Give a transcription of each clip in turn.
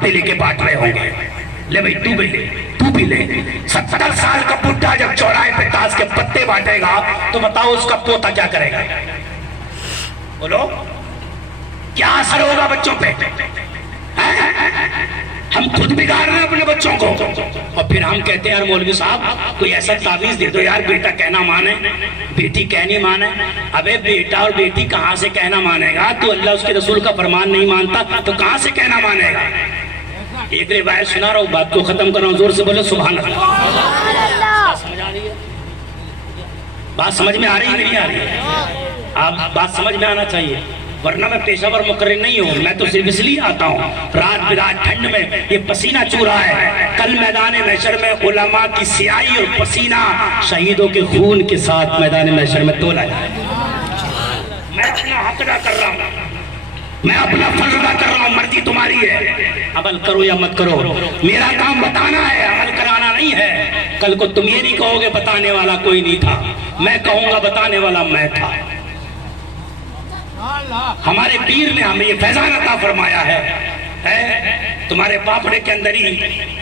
پتے لے کے بانٹ رہے ہوں گے. لے بھائی تو بھی لے, تو بھی لے. 70 سال کا بڈھا جب چوراہے پہ تاش کے پتے بانٹے گا تو بتاؤ اس کا پوتا کیا کرے گا؟ بولو کیا اثر ہوگا بچوں پہ؟ ہم خود بگاڑ رہے ہیں اپنے بچوں کو, اور پھر ہم کہتے ہیں یار مولوی صاحب کوئی ایسا تعویذ دے دو یار بیٹا کہنا مانے, بیٹی کہنی مانے. ابے بیٹا اور بیٹی کہاں سے کہنا مانے گا؟ تو اللہ اس کے رسول کا فرمان نہیں مانتا تو کہاں سے کہنا مانے گا؟ ایک روایت سنا رہا ہوں, بات کو ختم کر رہا ہوں, زور سے بولے سبحان اللہ. سمجھ آ رہی ہے؟ بات سمجھ میں آ رہی ہے نہیں آ رہی ہے؟ آپ بات سمجھ میں آنا چاہیے, ورنہ میں پیشہ ور مقرر نہیں ہوں. میں تو صرف اس لیے آتا ہوں, رات برات ٹھنڈ میں یہ پسینہ چو رہا ہے. کل میدان محشر میں علماء کی سیاہی اور پسینہ شہیدوں کے خون کے ساتھ میدان محشر میں تولا جائے. میں اپنا حق ادا کر رہا ہوں, میں اپنا فرض ادا کر رہا ہوں, مرضی تمہاری ہے, عمل کرو یا مت کرو. میرا کام بتانا ہے, عمل کرانا نہیں ہے. کل کو تم یہ نہیں کہو گے بتانے والا کوئی نہیں تھا, میں کہوں گا بتانے والا میں تھا. ہمارے پیر نے ہمیں یہ فیضان عطا فرمایا ہے. تمہارے پاپڑے کے اندر ہی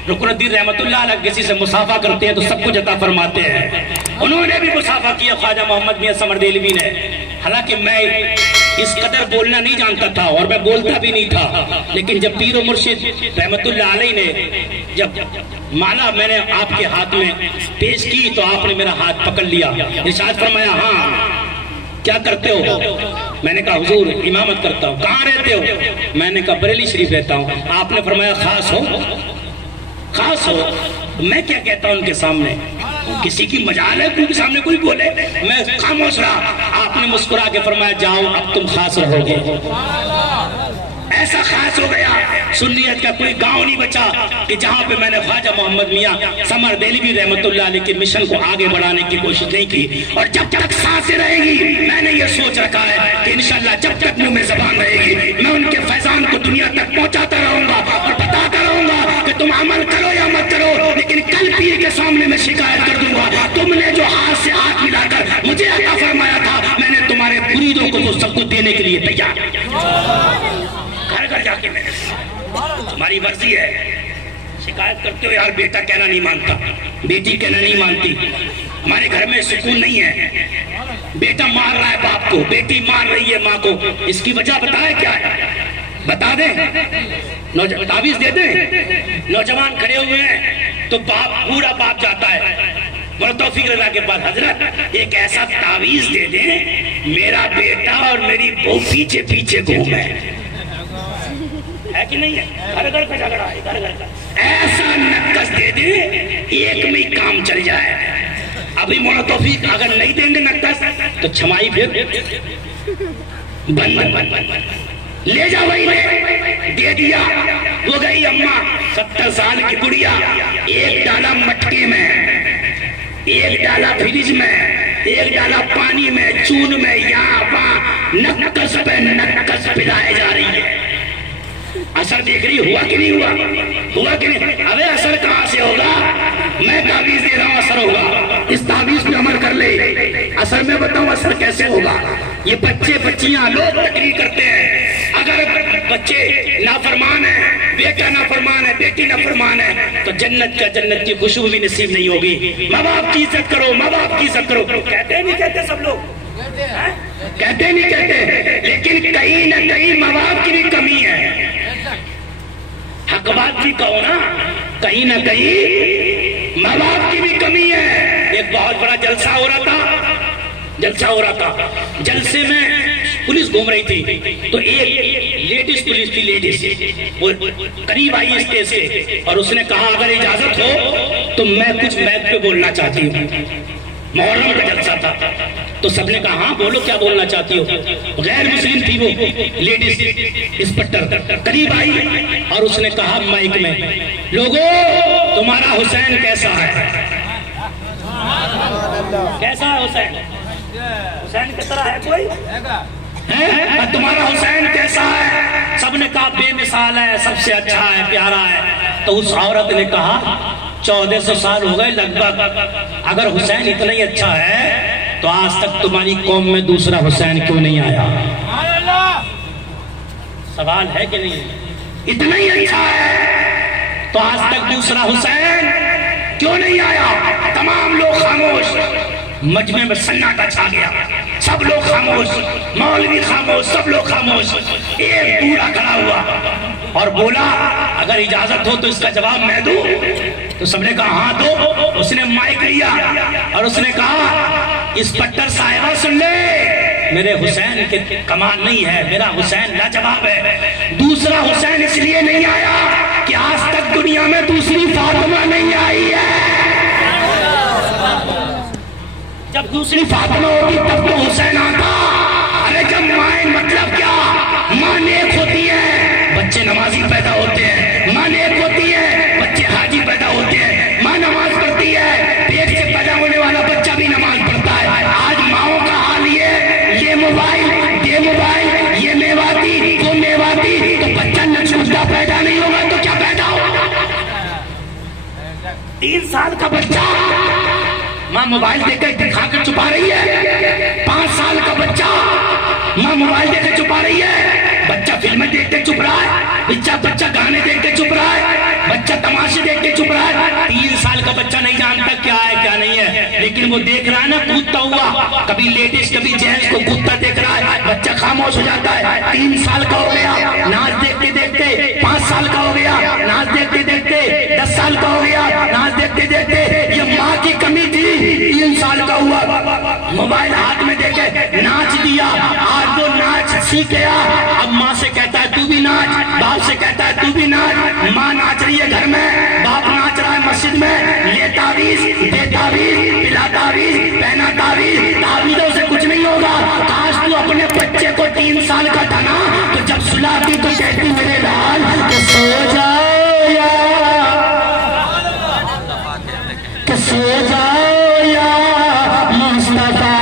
رکن الدین رحمت اللہ علیہ کسی سے مصافحہ کرتے ہیں تو سب کچھ عطا فرماتے ہیں. انہوں نے بھی مصافحہ کیا خواجہ محمد میاں سمر دہلوی نے. حالانکہ میں اس قدر بولنا نہیں جانتا تھا اور میں بولتا بھی نہیں تھا, لیکن جب پیر و مرشد رحمت اللہ علیہ نے جب مالا میں نے آپ کے ہاتھ میں پیش کی تو آپ نے میرا ہاتھ پکڑ لیا, ارشاد فرمایا ہاں کیا کرتے ہو؟ میں نے کہا حضور امامت کرتا ہوں. کہاں رہتے ہو؟ میں نے کہا بریلی شریف رہتا ہوں. آپ نے فرمایا خاص ہو, خاص ہو. میں کیا کہتا ہوں ان کے سامنے؟ کسی کی مجال ہے ان کے سامنے کوئی بولے؟ میں خاموش رہا. آپ نے مسکرا کے فرمایا جاؤ اب تم خاص رہو گے. ایسا خاص ہو گیا, سنیت کا کوئی گاؤں نہیں بچا کہ جہاں پہ میں نے خواجہ محمد میاں سمر دہلوی رحمت اللہ علیہ کے مشن کو آگے بڑھانے کی کوشش نہیں کی. اور جب تک سانسیں رہے گی میں نے یہ سوچ رکھا ہے کہ انشاءاللہ جب تک منہ میں زبان رہے گی میں ان کے فیضان کو دنیا تک پہنچاتا رہوں گا اور بتاتا رہوں گا کہ تم عمل کرو یا مت کرو, لیکن کل پیر کے سامنے میں شکایت کر دوں گا تم نے جو ہاتھ سے ہاتھ ملا کر مجھے عطا فرمایا تھا میں نے تمہارے مریدوں کو وہ سب کچھ دینے کے لیے تیار. گھر گھر جا کے میں تمہاری مرضی ہے. شکایت کرتے ہو یار بیٹا کہنا نہیں مانتا, بیٹی کہنا نہیں مانتی, ہمارے گھر میں سکون نہیں ہے, بیٹا مار رہا ہے باپ کو, بیٹی مار رہی ہے ماں کو. اس کی وجہ بتائے کیا ہے؟ بتا دیں, تعویذ دے دیں. نوجوان کھڑے ہوئے ہیں تو باپ پورا باپ جاتا ہے مولا توفیق رضا کے پاس, حضرت ایک ایسا تعویذ دے دیں میرا بیٹا اور میری بہو پیچھے پیچھے گھومے. ہے کہ نہیں ہے؟ گھر گھر کا جھگڑا ہے, گھر گھر کا. ایسا نکس دے دیں ایک میں ہی کام چل جائے. ابھی مولا توفیق اگر نہیں دیں گے نکس تو چھمائی پھر بن بن بن بن لے جا وہی دے دیا. وہ گئی اماں 70 سال کی گڑیا, ایک ڈالا مٹکے میں, ایک ڈالا فریج میں, ایک ڈالا پانی میں, چون میں, یہاں وہاں نکس پہ نکس پلائے جا رہی ہے. اثر دیکھ رہی ہوا کہ نہیں ہوا؟ ہوا کہ نہیں؟ ابے اثر کہاں سے ہوگا؟ میں تعویذ دے رہا ہوں اثر ہوگا. اس تعویذ پہ عمل کر لے, اثر میں بتاؤں اثر کیسے ہوگا. یہ بچے بچیاں لوگ تقریر کرتے ہیں, اگر بچے نافرمان ہیں, بیٹا نافرمان ہے, بیٹی نافرمان ہے تو جنت کی خوشبو بھی نصیب نہیں ہوگی. ماں باپ کی عزت کرو, ماں باپ کی عزت کرو. کہتے نہیں کہتے سب لوگ, کہتے نہیں کہتے, لیکن کہیں نہ کہیں ماں باپ کی بھی کمی ہے. حق بات بھی کہو نا, کہیں نہ کہیں ماں باپ کی بھی کمی ہے. ایک بہت بڑا جلسہ ہو رہا تھا, جلسے میں پولیس گھوم رہی تھی تو ایک لیڈیز پولیس تھی, لیڈیز وہ قریب آئی اسٹیج سے اور اس نے کہا اگر اجازت ہو تو میں کچھ میک پہ بولنا چاہتی ہوں. محرم کا جلسہ تھا تو سب نے کہا ہاں بولو کیا بولنا چاہتی ہو. غیر مسلم تھی وہ لیڈیز انسپکٹر, قریب آئی اور اس نے کہا مائک میں, لوگوں تمہارا حسین کیسا ہے؟ کیسا ہے حسین؟ حسین کی طرح ہے کوئی؟ تمہارا حسین کیسا ہے؟ سب نے کہا بے مثال ہے, سب سے اچھا ہے, پیارا ہے. تو اس عورت نے کہا 1400 سال ہو گئے لگ بھگ, اگر حسین اتنا ہی اچھا ہے تو آج تک تمہاری قوم میں دوسرا حسین کیوں نہیں آیا؟ سوال ہے کہ نہیں؟ اتنا ہی اچھا ہے تو آج تک دوسرا حسین کیوں نہیں آیا؟ تمام لوگ خاموش، مجمع میں سناٹا چھا گیا، سب لوگ خاموش، مولوی خاموش، سب لوگ خاموش۔ ایک بوڑھا کھڑا ہوا اور بولا اگر اجازت ہو تو اس کا جواب میں دوں؟ تو سب نے کہا ہاں دو۔ اس نے مائک لیا اور اس نے کہا انسپکٹر صاحبہ سن لے، میرے حسین کے کمال نہیں ہے، میرا حسین لاجواب ہے۔ دوسرا حسین اس لیے نہیں آیا کہ آج تک دنیا میں دوسری فاطمہ نہیں آئی ہے۔ جب دوسری فاطمہ ہوتی تب تو حسین آتا۔ ارے جب مائیں، مطلب کیا؟ ماں نیک ہوتی ہے، بچے نمازی پیدا ہوتے ہیں، ماں نیک ہوتی ہے، بچے حاجی پیدا ہوتے ہیں، ماں نماز پڑھتی ہے، پیٹ سے پیدا ہونے والا بچہ بھی نماز پڑھتا ہے۔ آج ماؤں کا حال یہ موبائل، یہ موبائل، یہ میواتی، وہ میواتی، تو بچہ نچوڑتا پیدا نہیں ہوگا تو کیا پیدا ہوگا؟ 3 سال کا بچہ ماں موبائل دے کے دکھا کے چھپا رہی ہے، 5 سال کا بچہ ماں موبائل دے کے چھپا رہی ہے، بچہ فلمیں دیکھ کے چھپ رہا ہے، بچہ گانے دیکھ کے چھپ رہا ہے، بچہ تماشے دیکھ کے چھپ رہا ہے۔ 3 سال کا بچہ نہیں جانتا کیا ہے کیا نہیں ہے، لیکن وہ دیکھ رہا ہے نا کودتا ہوا، کبھی لیڈیز کبھی جینٹس کو کودتا دیکھ رہا ہے، بچہ خاموش ہو جاتا ہے۔ 3 سال کا ہو گیا، ناچ دیکھتے دیکھتے 5 سال کا ہو گیا، ناچ دیکھتے دیکھتے 10 سال کا ہو گیا، ناچ دیکھتے دیکھتے یہ ماں کی کمی تھی، 3 سال کا ہوا، موبائل ہاتھ میں دے کے ناچ دیا، آج وہ ناچ سیکھ گیا، اب ماں سے کہتا ہے تو بھی ناچ، باپ سے کہتا ہے تو بھی ناچ، ماں ناچ رہی ہے گھر میں، باپ ناچ رہا ہے مسجد میں، لے تعویذ، دے تعویذ، پلا تعویذ، پہنا تعویذ، تعویذوں سے کچھ نہیں ہوگا۔ کاش تو اپنے بچے کو 3 سال کا تھا نا، تو جب سلاتی تو کہتی میرے لال کہ سو جاؤ یا کہ سو جاؤ یا مصطفیٰ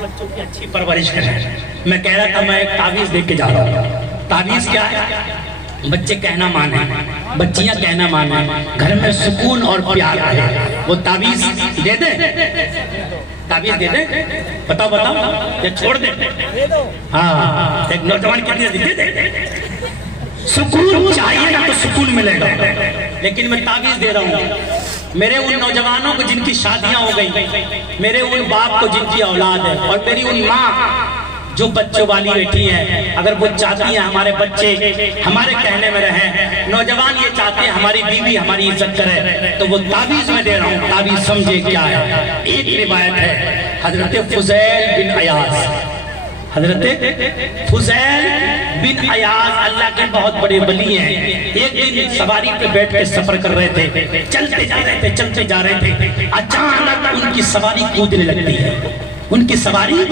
بچوں کی اچھی پرورش کریں۔ میں کہہ رہا تھا میں ایک تعویذ دیکھ کے جا رہا ہوں۔ تعویذ کیا ہے؟ بچے کہنا مانیں، بچیاں کہنا مانیں، گھر میں سکون اور پیار رہے، وہ تعویذ دے دیں؟ تعویذ دے دیں؟ بتاؤ یا چھوڑ دیں؟ ہاں ایک نوجوان کہتے ہیں دے دیں، سکون چاہیے نا تو سکون ملے گا، لیکن میں تعویذ دے رہا ہوں میرے ان نوجوانوں کو جن کی شادیاں ہو گئی، میرے ان باپ کو جن کی اولاد ہے، اور میری ان ماں جو بچوں والی بیٹھی ہیں، اگر وہ چاہتی ہیں ہمارے بچے ہمارے کہنے میں رہیں، نوجوان یہ چاہتے ہیں ہماری بیوی ہماری عزت کرے، تو وہ تعویذ میں دے رہا ہوں۔ تعویذ سمجھے کیا ہے؟ ایک روایت ہے حضرت فضیل بن عیاض، حضرت فضیل بن عیاض اللہ کے بہت بڑے ولی ہیں، ایک دن سواری پہ بیٹھ کے سفر کر رہے تھے، چلتے جا رہے تھے، اچانک ان کی سواری کودنے لگتی ہے، ان کی سواری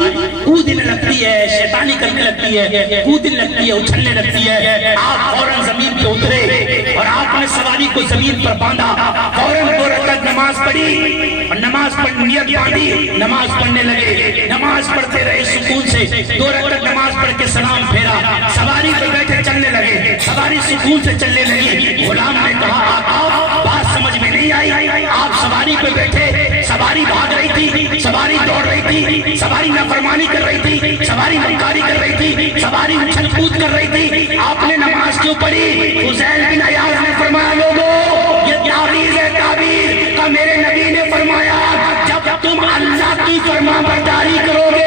کودنے لگتی ہے، شیطانی کرنے لگتی ہے، کودنے لگتی ہے، اچھلنے لگتی ہے۔ آپ فوراً زمین پہ اترے اور آپ نے سواری کو زمین پر باندھا، فوراً 2 رکعت نماز پڑھی اور نماز پڑھ نیت باندھی، نماز پڑھنے لگے، نماز پڑھتے رہے سکون سے، 2 رکعت نماز پڑھ کے سلام پھیرا، سواری پہ بیٹھے چلنے لگے، سواری سکون سے چلنے لگی۔ غلام نے کہا آقا بات سمجھ میں نہیں آئی، آپ سواری پہ بیٹھے، سواری بھاگ رہی تھی، سواری دوڑ رہی تھی، سواری نافرمانی کر رہی تھی، سواری مکاری کر رہی تھی، سواری اچھل کود کر رہی تھی، آپ نے نماز کیوں پڑھی؟ فضیل بن عیاض نے فرمایا لوگوں یہ تعویذ ہے، تعویذ کا میرے نبی نے فرمایا جب تم اللہ کی فرما برداری کرو گے